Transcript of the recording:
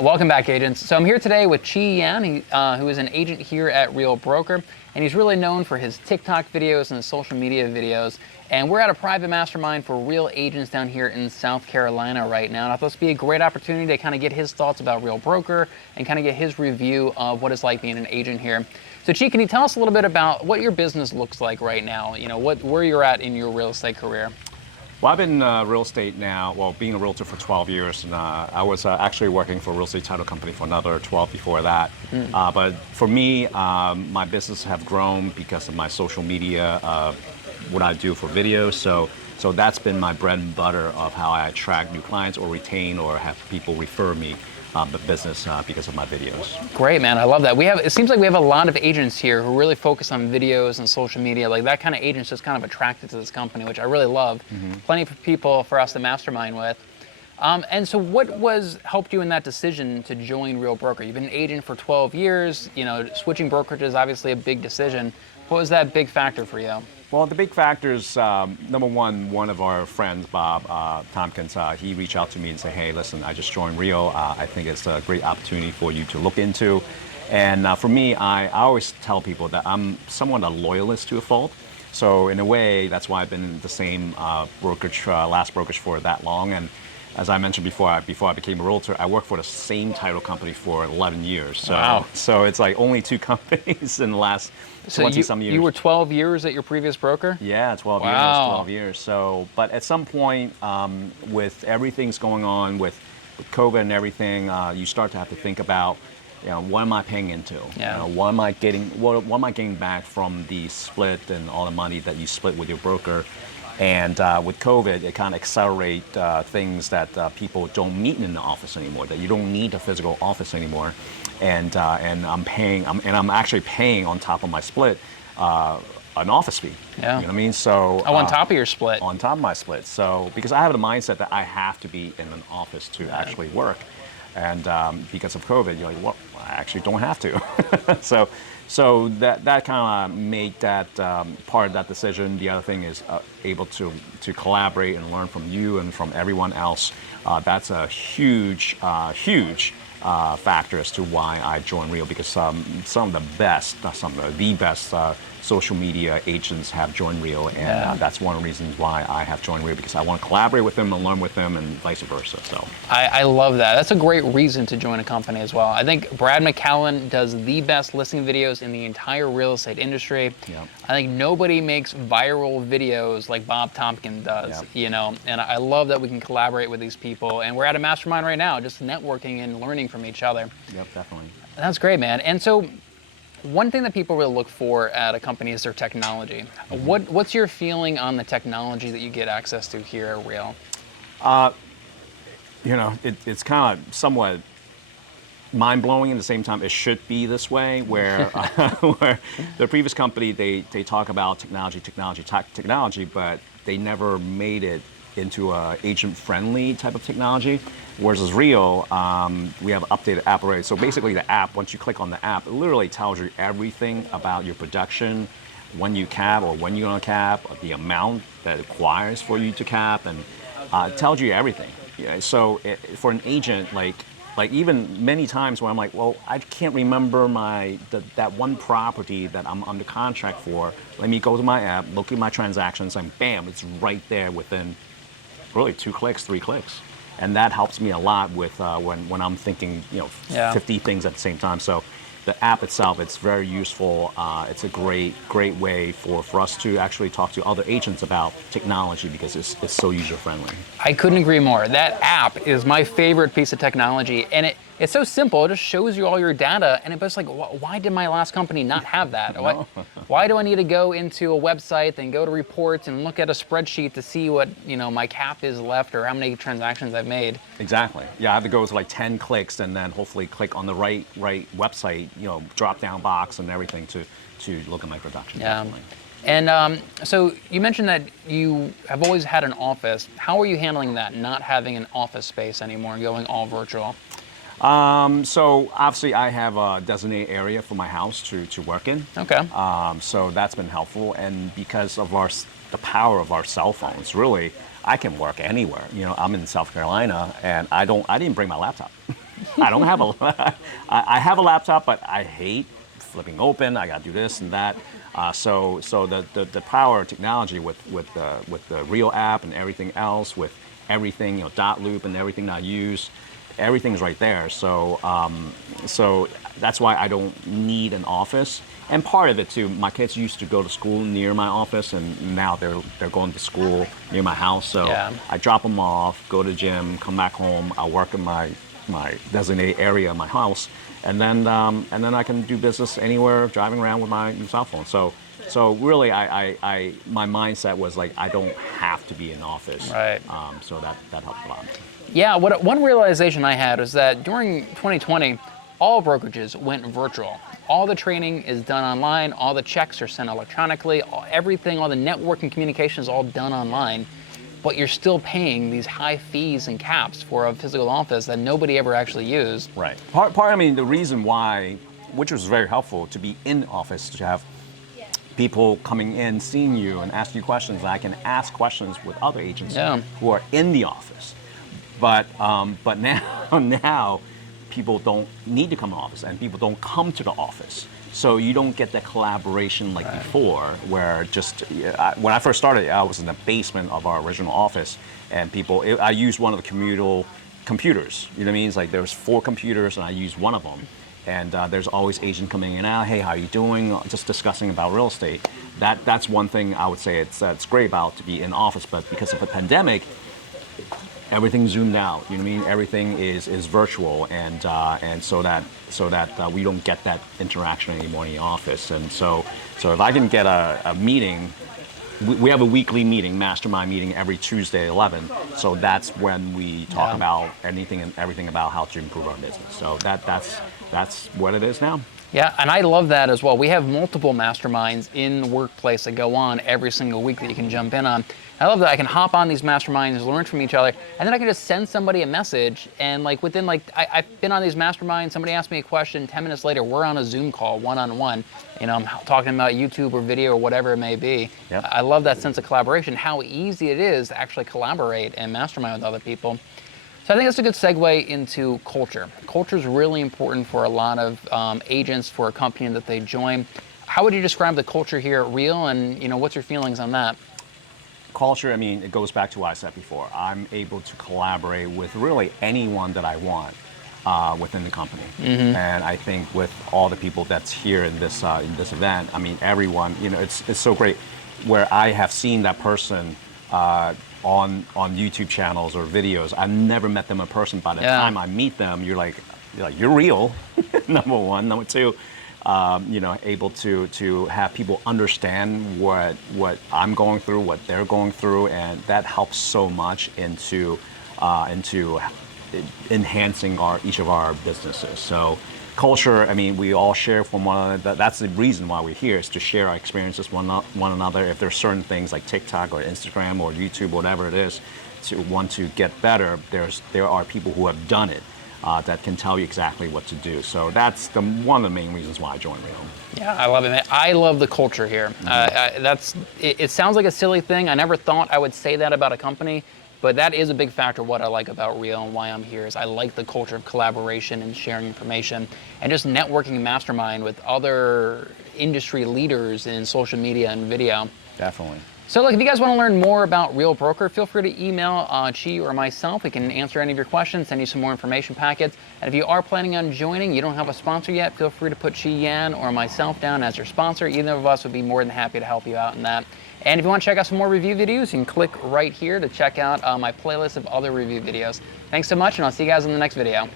Welcome back, agents. So I'm here today with Chi Yan, who is an agent here at Real Broker, and he's really known for his TikTok videos and his social media videos. And we're at a private mastermind for real agents down here in South Carolina right now. And I thought this would be a great opportunity to kind of get his thoughts about Real Broker and kind of get his review of what it's like being an agent here. So Chi, can you tell us a little bit about what your business looks like right now? You know, where you're at in your real estate career? Well, I've been real estate now, being a realtor for 12 years, and I was actually working for a real estate title company for another 12 before that. But for me, my business have grown because of my social media, what I do for videos. So that's been my bread and butter of how I attract new clients or retain or have people refer me the business because of my videos. Great, man. I love that. It seems like we have a lot of agents here who really focus on videos and social media. Like that kind of agent's just kind of attracted to this company, which I really love. Plenty of people for us to mastermind with. And so what helped you in that decision to join Real Broker? You've been an agent for 12 years. You know, switching brokerage is obviously a big decision. What was that big factor for you? Well, the big factors, number one of our friends, Bob Tompkins, he reached out to me and said, hey, listen, I just joined Real. I think it's a great opportunity for you to look into. And for me, I always tell people that I'm somewhat a loyalist to a fault. So in a way, that's why I've been in the same brokerage, last brokerage for that long. And as I mentioned before I became a realtor, I worked for the same title company for 11 years. So, wow. So it's like only two companies in the last 20-some years. You were 12 years at your previous broker? Yeah, 12 wow. years. So, but at some point, with everything's going on with COVID and everything, you start to have to think about, you know, what am I paying into? Yeah. You know, what am I getting back from the split and all the money that you split with your broker? And with COVID, it kind of accelerate things that people don't need in the office anymore. That you don't need a physical office anymore, and I'm actually paying on top of my split an office fee. Yeah. You know what I mean? So on top of your split. On top of my split. So because I have the mindset that I have to be in an office to actually work, and because of COVID, you're like, well, I actually don't have to. So that kind of made that part of that decision. The other thing is able to collaborate and learn from you and from everyone else. That's a huge factor as to why I joined Real, because some of the best social media agents have joined Real, and that's one of the reasons why I have joined Real, because I want to collaborate with them and learn with them and vice versa. So I love that. That's a great reason to join a company as well. I think Brad McCallum does the best listing videos in the entire real estate industry. Yep. I think nobody makes viral videos like Bob Tompkins does, Yep. you know, and I love that we can collaborate with these people, and we're at a mastermind right now, just networking and learning from each other. Yep, definitely. That's great, man. And so one thing that people really look for at a company is their technology. What's your feeling on the technology that you get access to here at Real? You know, it's kind of somewhat mind-blowing. At the same time, it should be this way, where where the previous company, they talk about technology, but they never made it into a agent-friendly type of technology. Whereas as Real, we have an updated app already. So basically the app, once you click on the app, it literally tells you everything about your production, when you cap or when you're going to cap, the amount that it requires for you to cap, and it tells you everything. Yeah, so for an agent, like even many times where I'm like, well, I can't remember that one property that I'm under contract for. Let me go to my app, look at my transactions, and bam, it's right there within really 2 clicks, 3 clicks. And that helps me a lot with when I'm thinking, you know, 50 things at the same time. So the app itself, it's very useful. It's a great way for us to actually talk to other agents about technology, because it's so user-friendly. I couldn't agree more. That app is my favorite piece of technology, and it's so simple. It just shows you all your data, and it's like, why did my last company not have that? No. Why do I need to go into a website, then go to reports and look at a spreadsheet to see what, you know, my cap is left or how many transactions I've made? Exactly. Yeah, I have to go to like 10 clicks and then hopefully click on the right website, you know, drop-down box and everything to look at my production. Yeah. Definitely. And so you mentioned that you have always had an office. How are you handling that, not having an office space anymore and going all virtual? So obviously I have a designated area for my house to work in. Okay. So that's been helpful, and because of the power of our cell phones, really, I can work anywhere. You know, I'm in South Carolina, and I didn't bring my laptop. I don't have a, I have a laptop, but I hate flipping open. I got to do this and that. So the power of technology with the Real app and everything else, with everything, dot loop and everything I use, everything's right there. So that's why I don't need an office. And part of it too, my kids used to go to school near my office, and now they're going to school near my house. So Yeah. I drop them off, go to the gym, come back home. I work in my designated area of my house, and then I can do business anywhere, driving around with my cell phone. So really, my mindset was like, I don't have to be in office. Right. So that helped a lot. Yeah, one realization I had was that during 2020, all brokerages went virtual. All the training is done online, all the checks are sent electronically, everything, all the networking communication is all done online, but you're still paying these high fees and caps for a physical office that nobody ever actually used. Right. The reason why, which was very helpful, to be in office, to have people coming in, seeing you, and ask you questions. And I can ask questions with other agents who are in the office. But now people don't need to come to office, and people don't come to the office. So you don't get that collaboration like before, where when I first started, I was in the basement of our original office, and I used one of the communal computers. You know what I mean? It's like there was 4 computers, and I used one of them. And there's always agent coming in and out. Hey, how are you doing? Just discussing about real estate. That's one thing I would say it's great about to be in office. But because of the pandemic, everything's zoomed out. You know what I mean? Everything is virtual, and so that we don't get that interaction anymore in the office. And so if I can get a meeting. We have a weekly meeting, mastermind meeting, every Tuesday at 11. So that's when we talk about anything and everything about how to improve our business. So that's what it is now. Yeah, and I love that as well. We have multiple masterminds in the workplace that go on every single week that you can jump in on. I love that I can hop on these masterminds, learn from each other, and then I can just send somebody a message, and within I've been on these masterminds, somebody asked me a question, 10 minutes later, we're on a Zoom call, one-on-one. I'm talking about YouTube or video or whatever it may be. Yep. I love that sense of collaboration, how easy it is to actually collaborate and mastermind with other people. So I think that's a good segue into culture. Culture is really important for a lot of agents for a company that they join. How would you describe the culture here at Real, and what's your feelings on that? Culture, it goes back to what I said before. I'm able to collaborate with really anyone that I want within the company. Mm-hmm. And I think with all the people that's here in this event, everyone, it's so great where I have seen that person on YouTube channels or videos. I've never met them in person. By the time I meet them, you're like you're real. Number one. Number two, able to have people understand what I'm going through, what they're going through, and that helps so much into enhancing each of our businesses. So culture, we all share from one another. That's the reason why we're here, is to share our experiences one another. If there's certain things like TikTok or Instagram or YouTube, whatever it is, to want to get better, there are people who have done it that can tell you exactly what to do. So that's one of the main reasons why I joined Real. Yeah, I love it, man. I love the culture here. Mm-hmm. It sounds like a silly thing. I never thought I would say that about a company, but that is a big factor of what I like about Real and why I'm here. Is I like the culture of collaboration and sharing information and just networking mastermind with other industry leaders in social media and video. Definitely. So look, if you guys want to learn more about Real Broker, feel free to email Chi or myself. We can answer any of your questions, send you some more information packets. And if you are planning on joining, you don't have a sponsor yet, feel free to put Chi Yan or myself down as your sponsor. Either of us would be more than happy to help you out in that. And if you want to check out some more review videos, you can click right here to check out my playlist of other review videos. Thanks so much, and I'll see you guys in the next video.